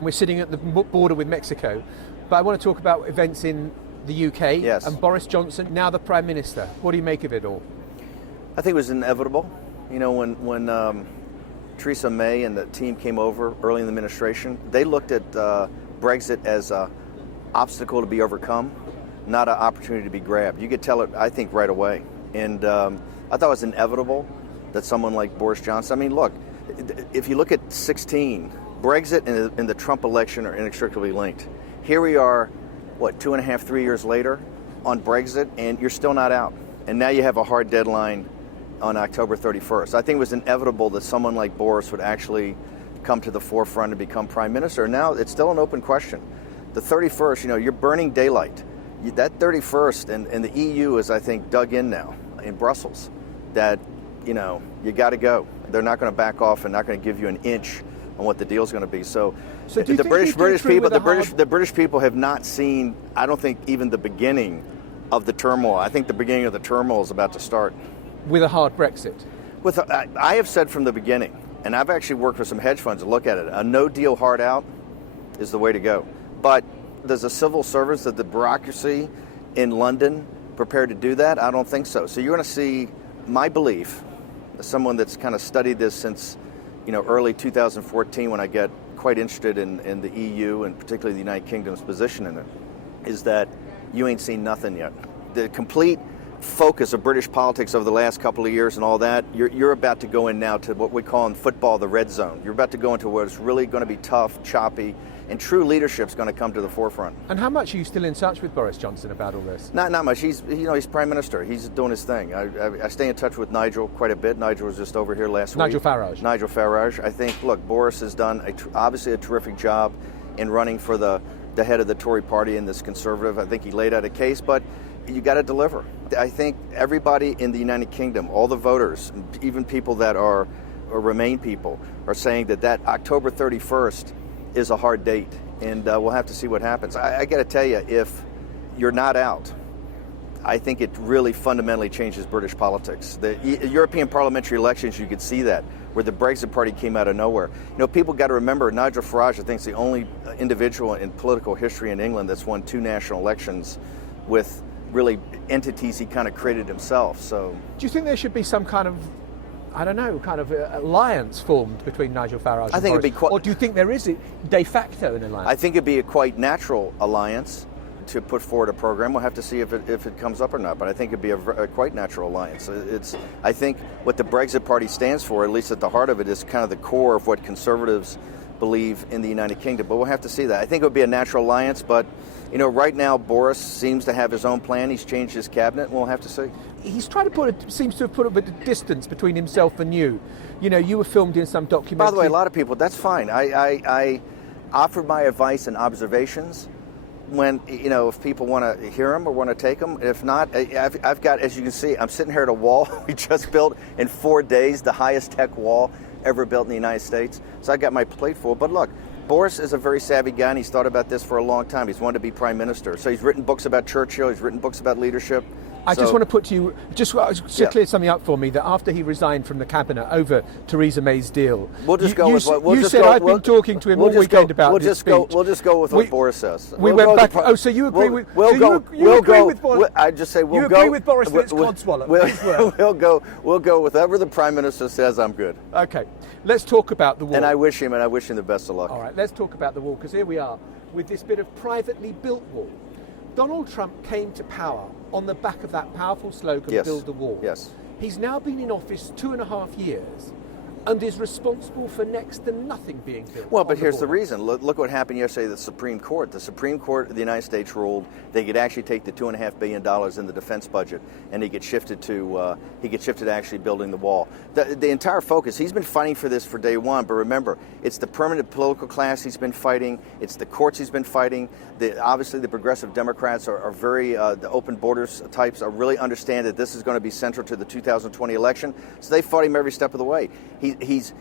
We're sitting at the border with Mexico, but I want to talk about events in the UK. Yes. And Boris Johnson, now the Prime Minister. What do you make of it all? I think it was inevitable. You know, when Theresa May and the team came over early in the administration, they looked at Brexit as an obstacle to be overcome, not an opportunity to be grabbed. You could tell it, I think, right away. And I thought it was inevitable that someone like Boris Johnson, I mean, look, if you look at 16, Brexit and the Trump election are inextricably linked. Here we are, 2.5, 3 years later on Brexit, and you're still not out. And now you have a hard deadline on October 31st. I think it was inevitable that someone like Boris would actually come to the forefront and become Prime Minister. Now it's still an open question. The 31st, you know, you're burning daylight. That 31st, and the EU is, I think, dug in now in Brussels, that, you know, you got to go. They're not going to back off and not going to give you an inch on what the deal's going to be. So the British people have not seen, I don't think, even the beginning of the turmoil. I think the beginning of the turmoil is about to start. With a hard Brexit? I have said from the beginning, and I've actually worked with some hedge funds to look at it, a no-deal hard out is the way to go. But does the civil service, the bureaucracy in London prepared to do that? I don't think so. So you're going to see, my belief, as someone that's kind of studied this since, you know, early 2014, when I get quite interested in the EU and particularly the United Kingdom's position in it, is that you ain't seen nothing yet. The complete focus of British politics over the last couple of years and all that, you're about to go in now to what we call in football the red zone. You're about to go into what's really going to be tough, choppy, and true leadership's going to come to the forefront. And how much are you still in touch with Boris Johnson about all this? Not much. He's Prime Minister. He's doing his thing. I stay in touch with Nigel quite a bit. Nigel was just over here last week. Nigel Farage. Nigel Farage. I think, look, Boris has done obviously a terrific job in running for the head of the Tory party in this Conservative. I think he laid out a case, but you got to deliver. I think everybody in the United Kingdom, all the voters, even people that are Remain people, are saying that October 31st is a hard date, and we'll have to see what happens. I got to tell you, if you're not out, I think it really fundamentally changes British politics. The European parliamentary elections, you could see that, where the Brexit party came out of nowhere. You know, people got to remember, Nigel Farage, I think, is the only individual in political history in England that's won 2 national elections with really entities he kind of created himself. So, do you think there should be some kind of, I don't know, kind of alliance formed between Nigel Farage and Boris? Or do you think there is de facto an alliance? I think it'd be a quite natural alliance to put forward a program. We'll have to see if it comes up or not, but I think it'd be a quite natural alliance. I think what the Brexit Party stands for, at least at the heart of it, is kind of the core of what Conservatives believe in the United Kingdom, but we'll have to see that. I think it would be a natural alliance, but you know, right now Boris seems to have his own plan. He's changed his cabinet, and we'll have to see. He's trying to seems to have put a bit of distance between himself and you. You know, you were filmed in some documentary. By the way, a lot of people, that's fine. I offered my advice and observations when, you know, if people want to hear them or want to take them. If not, I've got, as you can see, I'm sitting here at a wall we just built in 4 days, the highest tech wall ever built in the United States. So I got my plate full. But look, Boris is a very savvy guy, and he's thought about this for a long time. He's wanted to be Prime Minister. So he's written books about Churchill. He's written books about leadership. I just want to put to you, clear something up for me, that after he resigned from the cabinet over Theresa May's deal, you said I've been talking to him all weekend about this speech. We'll just go with what Boris says. We went back. So you agree with? You agree with Boris? I just say we'll go. You agree with Boris that it's codswallop? We'll go with whatever the Prime Minister says. I'm good. Okay, let's talk about the wall. And I wish him the best of luck. All right, let's talk about the wall, because here we are with this bit of privately built wall. Donald Trump came to power on the back of that powerful slogan, yes. Build the Wall. Yes. He's now been in office 2.5 years and is responsible for next to nothing being built. Well, but here's the reason. Look what happened yesterday at the Supreme Court. The Supreme Court of the United States ruled they could actually take the $2.5 billion in the defense budget, and he gets shifted to actually building the wall. The entire focus, he's been fighting for this for day one, but remember, it's the permanent political class he's been fighting, it's the courts he's been fighting. Obviously the progressive Democrats are very, the open borders types are really understand that this is going to be central to the 2020 election, so they fought him every step of the way. He's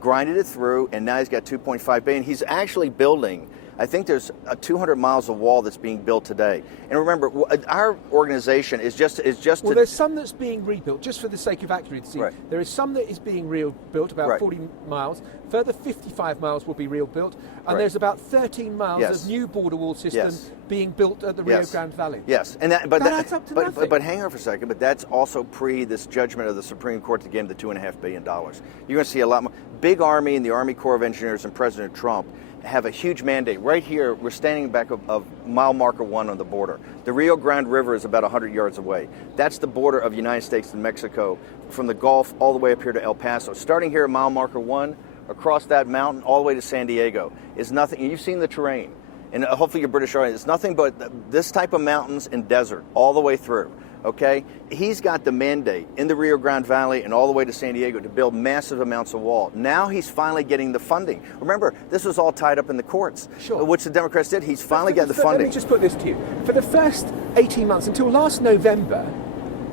grinded it through, and now he's got $2.5 billion. He's actually building I think there's 200 miles of wall that's being built today. And remember, our organization is just well, there's some that's being rebuilt, just for the sake of accuracy. Right. There is some that is being rebuilt, about 40 miles. Further 55 miles will be rebuilt. And there's about 13 miles of new border wall system being built at the Rio Grande Valley. Yes, and that adds up to nothing. But hang on for a second. But that's also pre this judgment of the Supreme Court that gave him the $2.5 billion. You're going to see a lot more. Big Army and the Army Corps of Engineers and President Trump have a huge mandate. Right here, we're standing back of mile marker 1 on the border. The Rio Grande River is about 100 yards away. That's the border of the United States and Mexico, from the Gulf all the way up here to El Paso. Starting here at mile marker 1, across that mountain all the way to San Diego is nothing. You've seen the terrain, and hopefully you're British audience. It's nothing but this type of mountains and desert all the way through. Okay, he's got the mandate in the Rio Grande Valley and all the way to San Diego to build massive amounts of wall. Now he's finally getting the funding. Remember, this was all tied up in the courts, which the Democrats did. He's finally getting the funding. Let me just put this to you. For the first 18 months, until last November,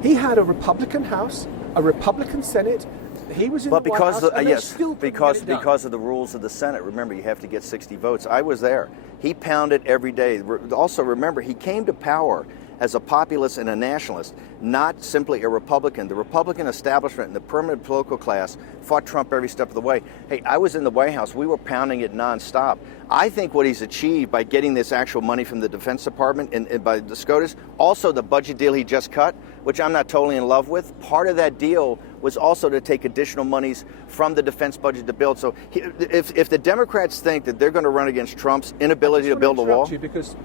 he had a Republican House, a Republican Senate. He was in the White House, and because of the rules of the Senate. Remember, you have to get 60 votes. I was there. He pounded every day. Also, remember, he came to power as a populist and a nationalist, not simply a Republican. The Republican establishment and the permanent political class fought Trump every step of the way. Hey, I was in the White House. We were pounding it nonstop. I think what he's achieved by getting this actual money from the Defense Department and by the SCOTUS, also the budget deal he just cut, which I'm not totally in love with, part of that deal was also to take additional monies from the defense budget to build. So if the Democrats think that they're going to run against Trump's inability to build a wall... Because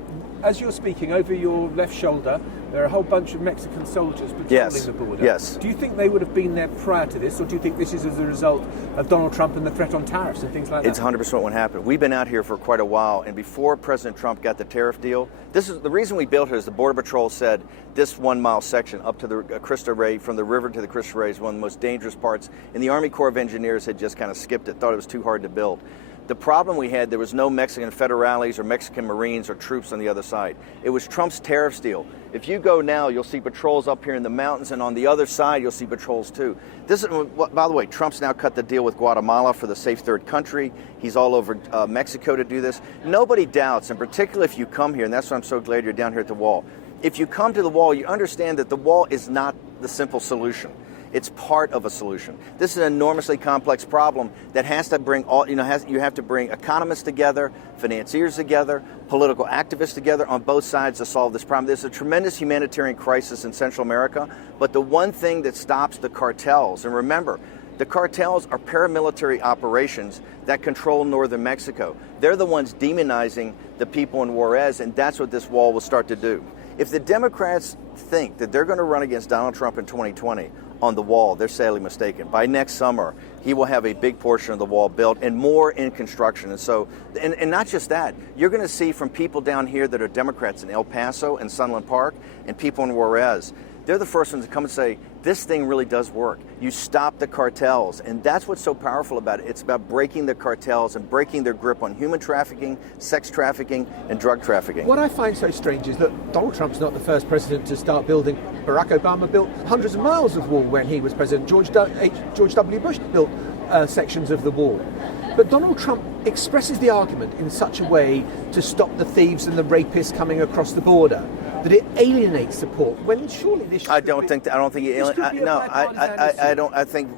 as you're speaking, over your left shoulder, there are a whole bunch of Mexican soldiers patrolling the border. Yes. Do you think they would have been there prior to this, or do you think this is as a result of Donald Trump and the threat on tariffs and things like that? It's 100% what happened. We've been out here for quite a while, and before President Trump got the tariff deal, this is the reason we built it. Is the Border Patrol said this 1 mile section up to the Cristo Rey, from the river to the Cristo Rey, is one of the most dangerous parts, and the Army Corps of Engineers had just kind of skipped it, thought it was too hard to build. The problem we had, there was no Mexican federales or Mexican Marines or troops on the other side. It was Trump's tariff deal. If you go now, you'll see patrols up here in the mountains, and on the other side, you'll see patrols too. This is, by the way, Trump's now cut the deal with Guatemala for the safe third country. He's all over Mexico to do this. Nobody doubts, and particularly if you come here, and that's why I'm so glad you're down here at the wall. If you come to the wall, you understand that the wall is not the simple solution. It's part of a solution. This is an enormously complex problem that has to bring all, you have to bring economists together, financiers together, political activists together on both sides to solve this problem. There's a tremendous humanitarian crisis in Central America, but the one thing that stops the cartels, and remember, the cartels are paramilitary operations that control northern Mexico. They're the ones demonizing the people in Juarez, and that's what this wall will start to do. If the Democrats think that they're going to run against Donald Trump in 2020 on the wall, they're sadly mistaken. By next summer, he will have a big portion of the wall built and more in construction. And so, and not just that, you're going to see from people down here that are Democrats in El Paso and Sunland Park and people in Juarez, they're the first ones to come and say, this thing really does work. You stop the cartels, and that's what's so powerful about it. It's about breaking the cartels and breaking their grip on human trafficking, sex trafficking, and drug trafficking. What I find so strange is that Donald Trump's not the first president to start building. Barack Obama built hundreds of miles of wall when he was president. George W. Bush built sections of the wall. But Donald Trump expresses the argument in such a way to stop the thieves and the rapists coming across the border that it alienates support. When surely this should I don't think it alienates. No, I don't. I think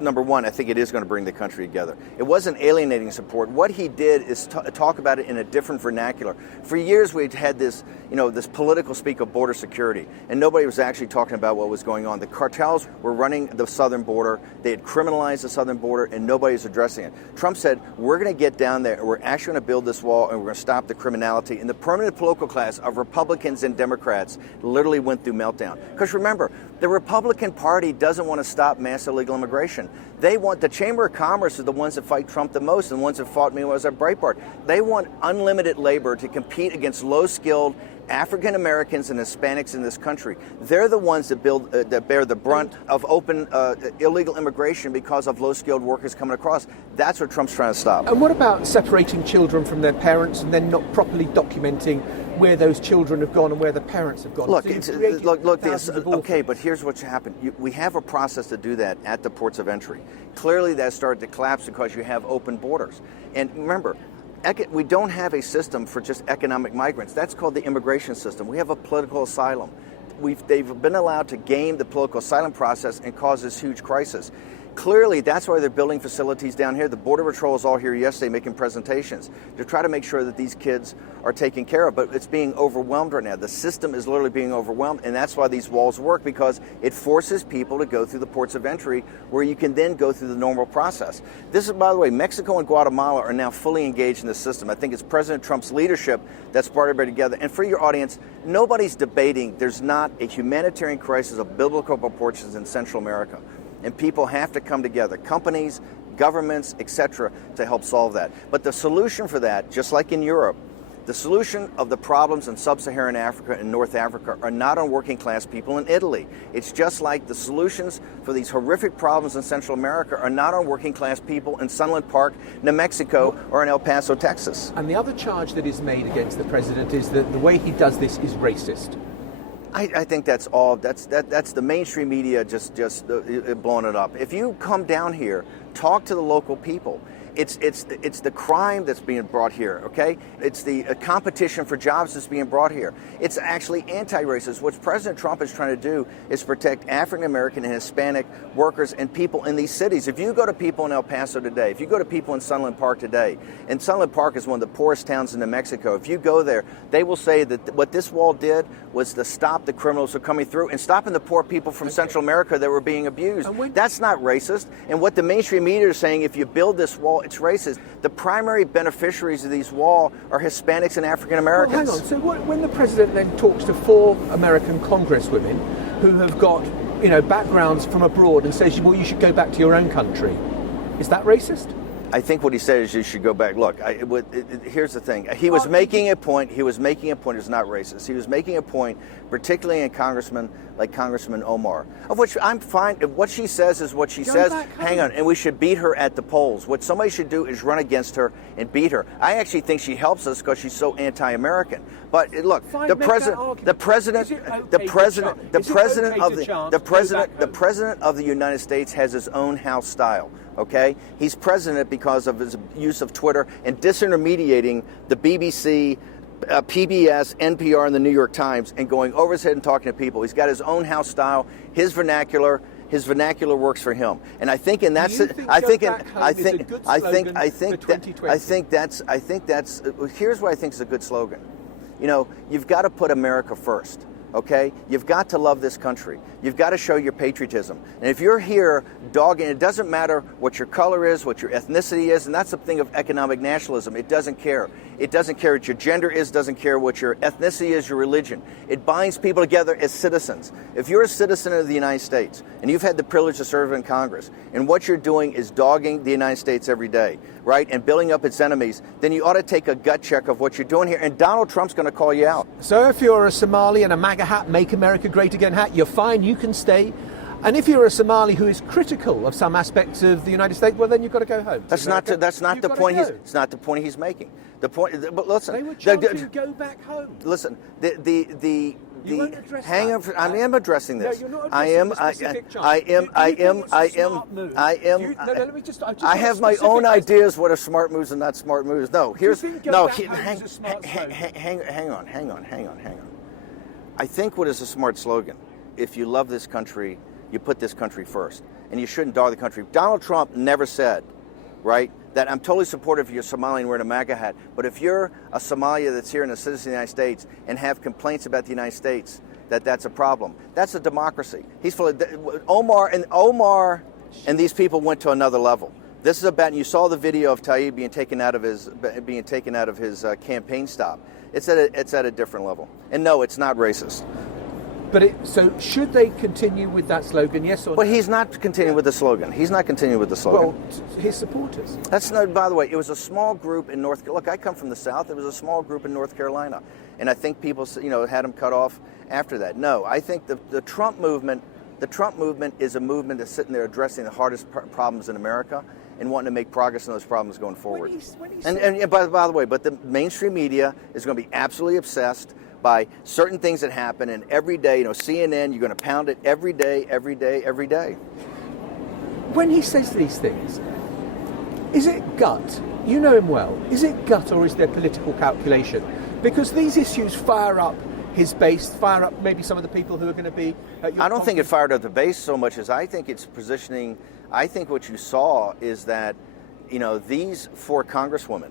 number one, I think it is going to bring the country together. It wasn't alienating support. What he did is talk about it in a different vernacular. For years, we'd had this, this political speak of border security, and nobody was actually talking about what was going on. The cartels were running the southern border. They had criminalized the southern border, and nobody's addressing it. Trump said, we're going to get down there, and we're actually going to build this wall, and we're going to stop the criminality. And the permanent political class of Republicans and Democrats literally went through meltdown. Because remember, the Republican Party doesn't want to stop mass illegal immigration. They want, the Chamber of Commerce is the ones that fight Trump the most, and the ones that fought me was at Breitbart. They want unlimited labor to compete against low-skilled African Americans and Hispanics in this country. They're the ones that bear the brunt of open illegal immigration because of low-skilled workers coming across. That's what Trump's trying to stop. And what about separating children from their parents and then not properly documenting where those children have gone and where the parents have gone? Okay, but here's what's happened. We have a process to do that at the ports of entry. Clearly, that started to collapse because you have open borders. And remember, we don't have a system for just economic migrants. That's called the immigration system. We have a political asylum. They've been allowed to game the political asylum process and cause this huge crisis. Clearly, that's why they're building facilities down here. The Border Patrol was all here yesterday making presentations to try to make sure that these kids are taken care of, but it's being overwhelmed right now. The system is literally being overwhelmed, and that's why these walls work, because it forces people to go through the ports of entry where you can then go through the normal process. This is, by the way, Mexico and Guatemala are now fully engaged in the system. I think it's President Trump's leadership that's brought everybody together. And for your audience, nobody's debating there's not a humanitarian crisis of biblical proportions in Central America. And people have to come together, companies, governments, etc., to help solve that. But the solution for that, just like in Europe, the solution of the problems in sub-Saharan Africa and North Africa are not on working class people in Italy. It's just like the solutions for these horrific problems in Central America are not on working class people in Sunland Park, New Mexico, or in El Paso, Texas. And the other charge that is made against the president is that the way he does this is racist. I think that's all. That's the mainstream media just blowing it up. If you come down here, talk to the local people. It's the crime that's being brought here, okay? It's the competition for jobs that's being brought here. It's actually anti-racist. What President Trump is trying to do is protect African-American and Hispanic workers and people in these cities. If you go to people in El Paso today, if you go to people in Sunland Park today, and Sunland Park is one of the poorest towns in New Mexico, if you go there, they will say that what this wall did was to stop the criminals from coming through and stopping the poor people from Central America that were being abused. That's not racist. And what the mainstream media is saying, if you build this wall, it's racist. The primary beneficiaries of these walls are Hispanics and African Americans. Well, hang on. So when the president then talks to 4 American congresswomen who have got, backgrounds from abroad and says, well, you should go back to your own country, is that racist? I think what he said is you should go back. Look, here's the thing. He was making a point. It's not racist. He was making a point, particularly in Congressman Omar, of which I'm fine. What she says is what she says. Hang on. And we should beat her at the polls. What somebody should do is run against her and beat her. I actually think she helps us because she's so anti-American. But look, the president of the United States has his own house style. Okay, he's president because of his use of Twitter and disintermediating the BBC, PBS, NPR, and the New York Times, and going over his head and talking to people. He's got his own house style, his vernacular. His vernacular works for him, and I think in that. Here's what I think is a good slogan. You've got to put America first. Okay, you've got to love this country. You've got to show your patriotism. And if you're here dogging, it doesn't matter what your color is, what your ethnicity is, and that's the thing of economic nationalism. It doesn't care. It doesn't care what your gender is, doesn't care what your ethnicity is, your religion. It binds people together as citizens. If you're a citizen of the United States and you've had the privilege to serve in Congress, and what you're doing is dogging the United States every day, right, and building up its enemies, then you ought to take a gut check of what you're doing here, and Donald Trump's going to call you out. So if you're a Somali and a MAGA hat, Make America Great Again hat, you're fine, you can stay. And if you're a Somali who is critical of some aspects of the United States, well, then you've got to go home. That's not the point. It's not the point he's making. The point. But listen, they were chanting, go back home. Listen, You won't address hang on. I am addressing this. No, you're not addressing the specific charge. I have my own ideas what are smart moves and not smart moves. No, hang on. I think what is a smart slogan, if you love this country, you put this country first, and you shouldn't dog the country. Donald Trump never said, right, that I'm totally supportive of your Somali and wearing a MAGA hat, but if you're a Somalia that's here and a citizen of the United States and have complaints about the United States, that's a problem. That's a democracy. He's full of Omar and these people went to another level. This is about, and you saw the video of Taib being taken out of his campaign stop. It's at a different level. And no, it's not racist. But so should they continue with that slogan, yes or no? But he's not continuing with the slogan. Well, his supporters. That's not, by the way, it was a small group in North Carolina. Look, I come from the South. It was a small group in North Carolina. And I think people, had him cut off after that. No, I think the Trump movement is a movement that's sitting there addressing the hardest problems in America and wanting to make progress on those problems going forward. And by the way, but the mainstream media is going to be absolutely obsessed by certain things that happen, and every day, CNN, you're going to pound it every day. When he says these things, Is it gut? You know him well. Is it gut or is there political calculation? Because these issues fire up his base, fire up maybe some of the people who are going to be at your I don't think it fired up the base so much as I think it's positioning. I think what you saw is that, these 4 congresswomen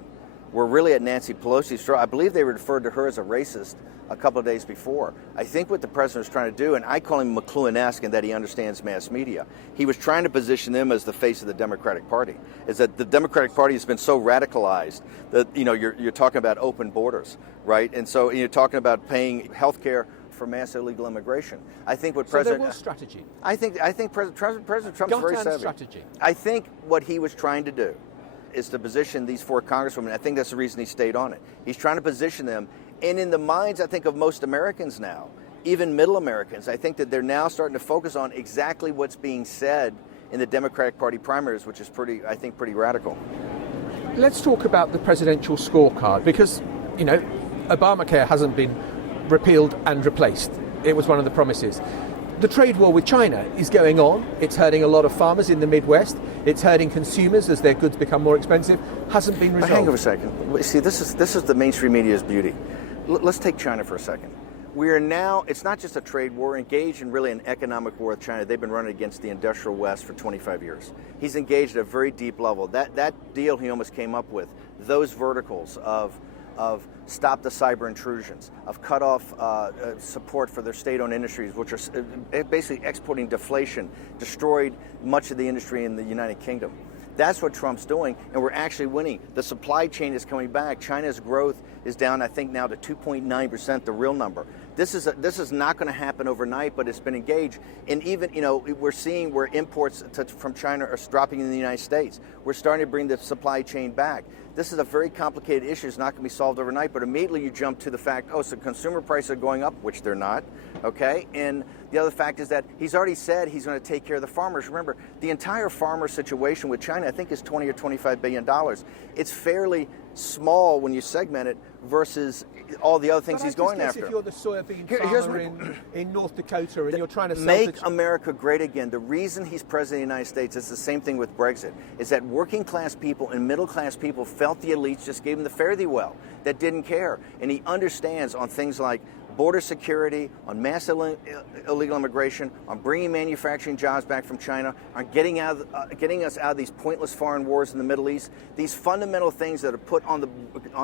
were really at Nancy Pelosi's throat. I believe they referred to her as a racist a couple of days before. I think what the president was trying to do, and I call him McLuhan-esque in that he understands mass media, he was trying to position them as the face of the Democratic Party, is that the Democratic Party has been so radicalized that, you're talking about open borders, right? And so you're talking about paying health care for mass illegal immigration. I think what President... there was strategy. I think President Trump's very savvy. Strategy. I think what he was trying to do is to position these 4 congresswomen. I think that's the reason he stayed on it. He's trying to position them, and in the minds, I think, of most Americans now, even middle Americans, I think that they're now starting to focus on exactly what's being said in the Democratic Party primaries, which is pretty radical. Let's talk about the presidential scorecard, because, Obamacare hasn't been repealed and replaced. It was one of the promises. The trade war with China is going on. It's hurting a lot of farmers in the Midwest. It's hurting consumers as their goods become more expensive. Hasn't been resolved. Hang on a second. See, this is the mainstream media's beauty. Let's take China for a second. We are now, it's not just a trade war, we're engaged in really an economic war with China. They've been running against the industrial West for 25 years. He's engaged at a very deep level. That deal he almost came up with, those verticals of stop the cyber intrusions, of cut off support for their state-owned industries, which are basically exporting deflation, destroyed much of the industry in the United Kingdom. That's what Trump's doing, and we're actually winning. The supply chain is coming back. China's growth is down, I think, now to 2.9%, the real number. This is not going to happen overnight, but it's been engaged. And even, we're seeing where imports from China are dropping in the United States. We're starting to bring the supply chain back. This is a very complicated issue. It's not going to be solved overnight, but immediately you jump to the fact, so consumer prices are going up, which they're not, okay? And the other fact is that he's already said he's going to take care of the farmers. Remember, the entire farmer situation with China, I think, is $20 or $25 billion. It's fairly small when you segment it versus all the other things he's going after. If you're the soybean farmer in North Dakota and you're trying to make America great again, the reason he's president of the United States is the same thing with Brexit, is that working class people and middle class people felt the elites just gave him the fare thee well, that didn't care. And he understands on things like border security, on mass illegal immigration, on bringing manufacturing jobs back from China, on getting us out of these pointless foreign wars in the Middle East. These fundamental things that are put on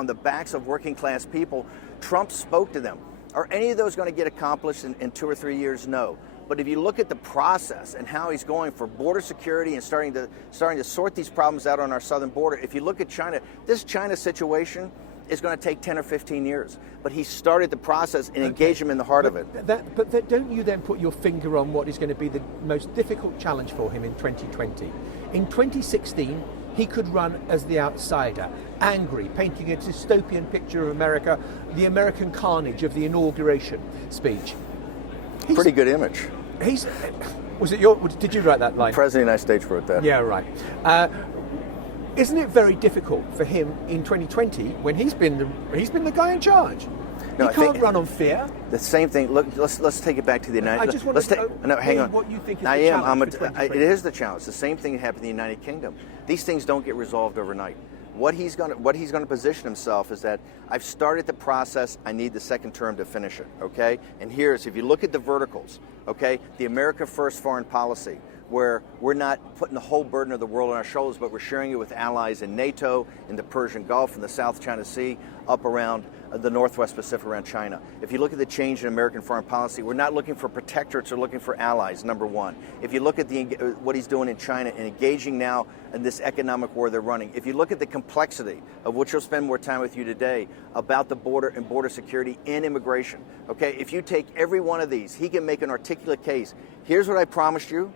the backs of working class people. Trump spoke to them. Are any of those going to get accomplished in 2 or 3 years? No. But if you look at the process and how he's going for border security and starting to sort these problems out on our southern border, if you look at China, this China situation is going to take 10 or 15 years. But he started the process and engaged him in the heart of it. But don't you then put your finger on what is going to be the most difficult challenge for him in 2020? In 2016, he could run as the outsider, angry, painting a dystopian picture of America, the American carnage of the inauguration speech. Pretty good image. Did you write that line? The President of the United States wrote that. Yeah, right. Isn't it very difficult for him in 2020 when he's been the guy in charge? No, he can't run on fear. The same thing. Look, let's take it back to the United. I just want to hang on. What you think is the challenge for 2020. It is the challenge. The same thing happened in the United Kingdom. These things don't get resolved overnight. What he's going to position himself is that I've started the process. I need the second term to finish it. Okay. And if you look at the verticals, okay, the America First foreign policy, where we're not putting the whole burden of the world on our shoulders, but we're sharing it with allies in NATO, in the Persian Gulf, in the South China Sea, up around the Northwest Pacific, around China. If you look at the change in American foreign policy, we're not looking for protectorates, we're looking for allies, number one. If you look at what he's doing in China and engaging now in this economic war they're running, if you look at the complexity of which we'll spend more time with you today about the border and border security and immigration, okay, if you take every one of these, he can make an articulate case. Here's what I promised you.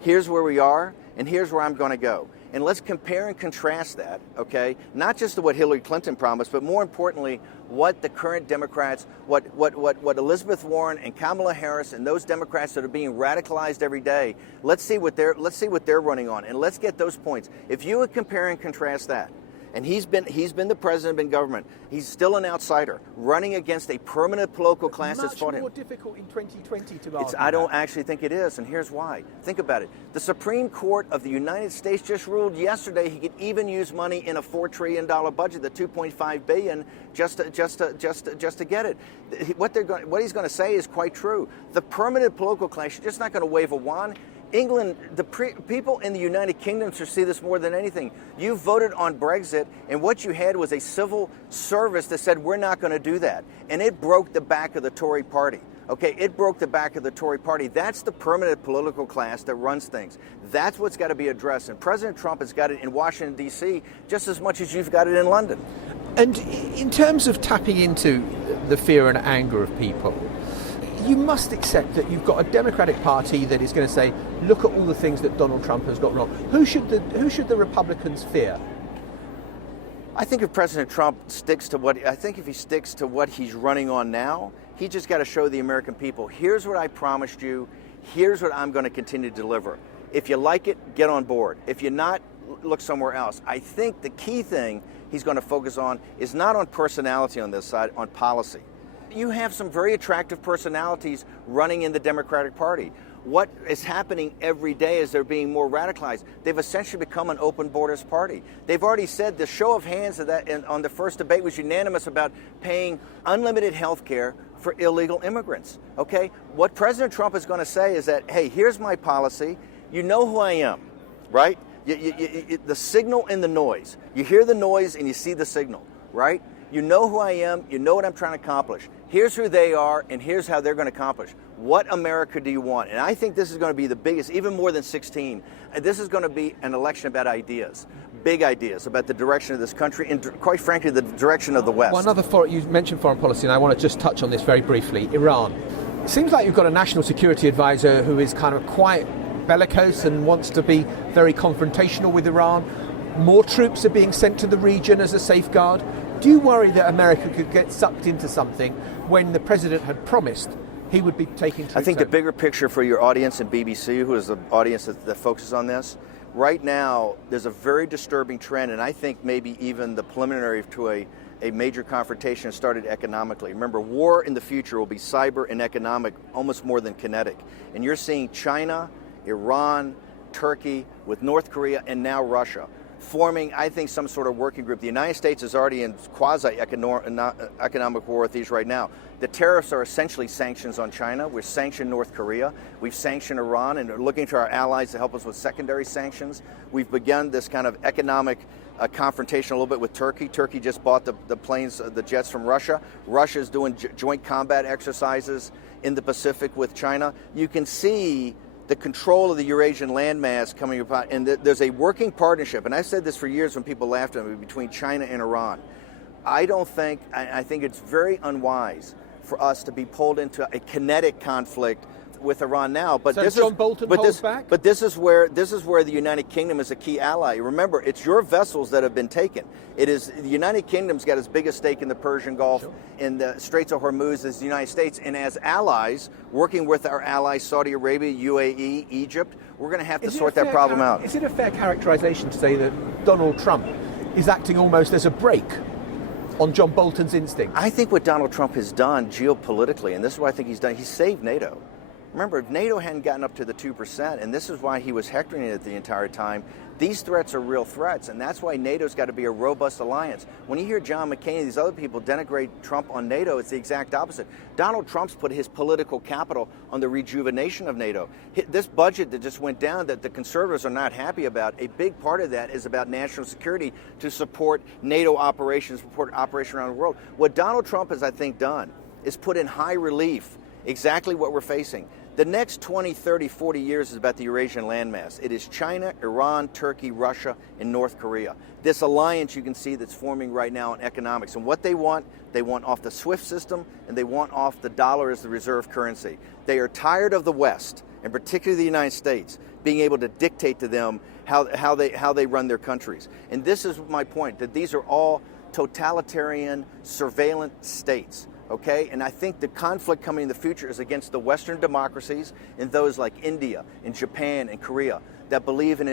Here's where we are, and here's where I'm going to go. And let's compare and contrast that, okay? Not just to what Hillary Clinton promised, but more importantly, what the current Democrats, what Elizabeth Warren and Kamala Harris and those Democrats that are being radicalized every day, let's see what they're running on, and let's get those points. If you would compare and contrast that, And he's been the president in government. He's still an outsider, running against a permanent political class that's fought him. Much more difficult in 2020 to argue I don't that. actually think it is, and here's why. Think about it. The Supreme Court of the United States just ruled yesterday he could even use money in a $4 trillion budget, the $2.5 billion, just to get it. What he's going to say is quite true. The permanent political class, you're just not going to wave a wand. England, people in the United Kingdom should see this more than anything. You voted on Brexit, and what you had was a civil service that said, we're not going to do that. And it broke the back of the Tory party. Okay, it broke the back of the Tory party. That's the permanent political class that runs things. That's what's got to be addressed. And President Trump has got it in Washington, D.C., just as much as you've got it in London. And in terms of tapping into the fear and anger of people, you must accept that you've got a Democratic Party that is going to say, look at all the things that Donald Trump has got wrong. Who should the Republicans fear? I think if President Trump sticks to what he's running on now, he just got to show the American people, here's what I promised you, here's what I'm going to continue to deliver. If you like it, get on board. If you're not, look somewhere else. I think the key thing he's going to focus on is not on personality on this side, on policy. You have some very attractive personalities running in the Democratic Party. What is happening every day is they're being more radicalized. They've essentially become an open borders party. They've already said the show of hands of that on the first debate was unanimous about paying unlimited health care for illegal immigrants. Okay? What President Trump is going to say is that, hey, here's my policy. You know who I am, right? The signal and the noise. You hear the noise and you see the signal, right? You know who I am. You know what I'm trying to accomplish. Here's who they are, and here's how they're going to accomplish. What America do you want? And I think this is going to be the biggest, even more than 16. This is going to be an election about ideas, big ideas about the direction of this country, and quite frankly, the direction of the West. One other you mentioned foreign policy, and I want to just touch on this very briefly. Iran. It seems like you've got a national security advisor who is kind of quite bellicose and wants to be very confrontational with Iran. More troops are being sent to the region as a safeguard. Do you worry that America could get sucked into something when the president had promised he would be taking troops? I think the bigger picture for your audience in BBC, who is the audience that focuses on this, right now there's a very disturbing trend, and I think maybe even the preliminary to a major confrontation started economically. Remember, war in the future will be cyber and economic almost more than kinetic. And you're seeing China, Iran, Turkey, with North Korea, and now Russia, forming, I think, some sort of working group. The United States is already in quasi-economic war with these right now. The tariffs are essentially sanctions on China. We've sanctioned North Korea. We've sanctioned Iran, and are looking to our allies to help us with secondary sanctions. We've begun this kind of economic confrontation a little bit with Turkey. Turkey just bought the planes, the jets from Russia. Russia is doing joint combat exercises in the Pacific with China. You can see the control of the Eurasian landmass coming about, and there's a working partnership, and I've said this for years when people laughed at me, between China and Iran. I think it's very unwise for us to be pulled into a kinetic conflict with Iran now. But so this John Bolton holds back? But this is where the United Kingdom is a key ally. Remember, it's your vessels that have been taken. It is the United Kingdom's got its biggest stake in the Persian Gulf, sure, in the Straits of Hormuz as the United States, and as allies, working with our allies Saudi Arabia, UAE, Egypt, we're going to have to sort that problem out. Is it a fair characterization to say that Donald Trump is acting almost as a brake on John Bolton's instinct? I think what Donald Trump has done geopolitically, and this is what I think he's done, he's saved NATO. Remember, if NATO hadn't gotten up to the 2%, and this is why he was hectoring it the entire time, these threats are real threats, and that's why NATO's got to be a robust alliance. When you hear John McCain and these other people denigrate Trump on NATO, it's the exact opposite. Donald Trump's put his political capital on the rejuvenation of NATO. This budget that just went down that the conservatives are not happy about, a big part of that is about national security to support NATO operations, support operations around the world. What Donald Trump has, I think, done is put in high relief exactly what we're facing. The next 20, 30, 40 years is about the Eurasian landmass. It is China, Iran, Turkey, Russia, and North Korea. This alliance you can see that's forming right now in economics. And what they want off the SWIFT system, and they want off the dollar as the reserve currency. They are tired of the West, and particularly the United States, being able to dictate to them how they run their countries. And this is my point, that these are all totalitarian, surveillance states. okay? And I think the conflict coming in the future is against the Western democracies and those like India and Japan and Korea that believe in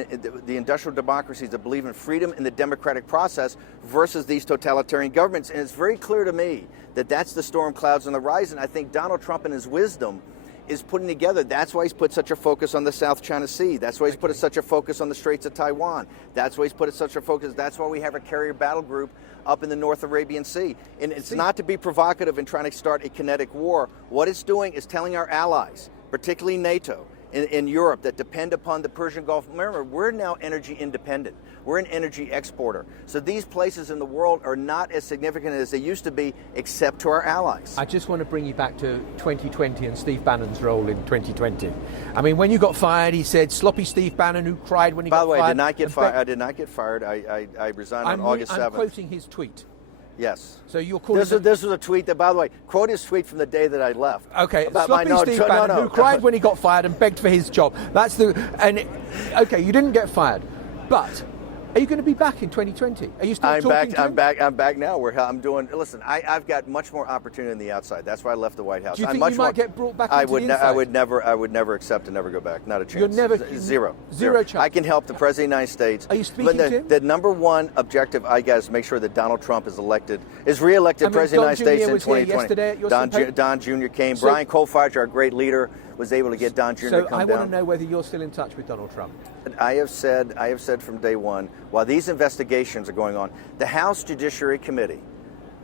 the industrial democracies that believe in freedom and the democratic process versus these totalitarian governments. And it's very clear to me that that's the storm clouds on the horizon. I think Donald Trump in his wisdom is putting together. That's why he's put such a focus on the South China Sea. That's why he's put such a focus on the Straits of Taiwan. That's why he's put such a focus. That's why we have a carrier battle group up in the North Arabian Sea. And it's not to be provocative and trying to start a kinetic war. What it's doing is telling our allies, particularly NATO, in Europe that depend upon the Persian Gulf. Remember, we're now energy independent. We're an energy exporter. So these places in the world are not as significant as they used to be, except to our allies. I just want to bring you back to 2020 and Steve Bannon's role in 2020. I mean, when you got fired, he said, sloppy Steve Bannon who cried when he got fired. By the way, I did not get fired. I did not get fired. I resigned on August 7th. I'm quoting his tweet. Yes. So you're calling this was a tweet that, by the way, quote his tweet from the day that I left. Okay, sloppy Steve Bannon who cried when he got fired and begged for his job. Okay, you didn't get fired, but are you going to be back in 2020? Are you still talking to him? I'm back now. I'm doing. Listen, I've got much more opportunity on the outside. That's why I left the White House. Do you think you might get brought back into the inside? I would never accept and never go back. Not a chance. You're never zero chance. I can help the President of the United States. Are you speaking to him? The number one objective, I guess, is make sure that Donald Trump is re-elected President of the United States in 2020. Yesterday at your Don Jr. came. Brian Colfage, our great leader, was able to get Don Jr. to come down. So I want to know whether you're still in touch with Donald Trump. I have said from day one, while these investigations are going on, the House Judiciary Committee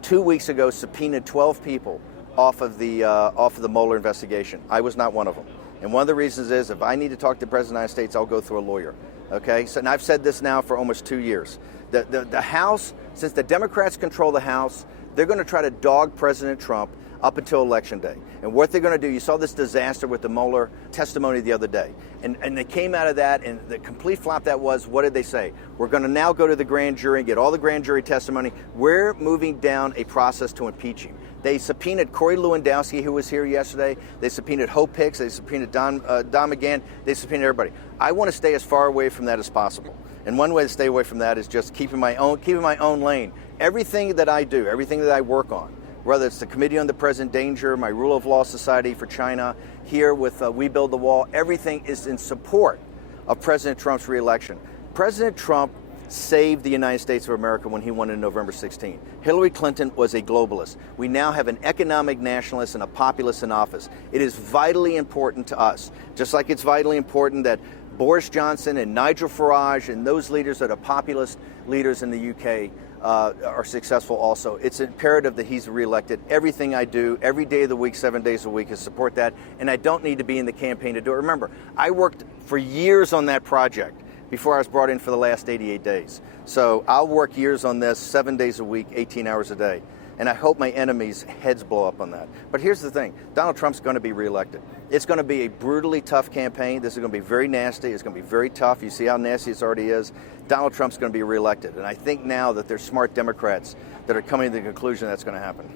2 weeks ago subpoenaed 12 people off of the Mueller investigation. I was not one of them. And one of the reasons is if I need to talk to the President of the United States, I'll go through a lawyer. Okay? So, and I've said this now for almost 2 years. The House, since the Democrats control the House, they're going to try to dog President Trump up until Election Day. And what they're going to do, you saw this disaster with the Mueller testimony the other day. And they came out of that, and the complete flop that was, what did they say? We're going to now go to the grand jury and get all the grand jury testimony. We're moving down a process to impeach him. They subpoenaed Corey Lewandowski, who was here yesterday. They subpoenaed Hope Hicks. They subpoenaed Don McGahn. They subpoenaed everybody. I want to stay as far away from that as possible. And one way to stay away from that is just keeping my own lane. Everything that I do, everything that I work on, whether it's the Committee on the Present Danger, my Rule of Law Society for China, here with We Build the Wall, everything is in support of President Trump's reelection. President Trump saved the United States of America when he won in November 16. Hillary Clinton was a globalist. We now have an economic nationalist and a populist in office. It is vitally important to us, just like it's vitally important that Boris Johnson and Nigel Farage and those leaders that are populist leaders in the UK are successful also. It's imperative that he's reelected. Everything I do, every day of the week, 7 days a week, is support that. And I don't need to be in the campaign to do it. Remember, I worked for years on that project before I was brought in for the last 88 days. So I'll work years on this, 7 days a week, 18 hours a day. And I hope my enemies' heads blow up on that. But here's the thing. Donald Trump's going to be reelected. It's going to be a brutally tough campaign. This is going to be very nasty. It's going to be very tough. You see how nasty it already is. Donald Trump's going to be reelected. And I think now that there's smart Democrats that are coming to the conclusion that's going to happen.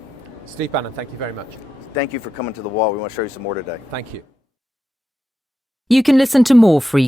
Steve Bannon, thank you very much. Thank you for coming to the wall. We want to show you some more today. Thank you. You can listen to more free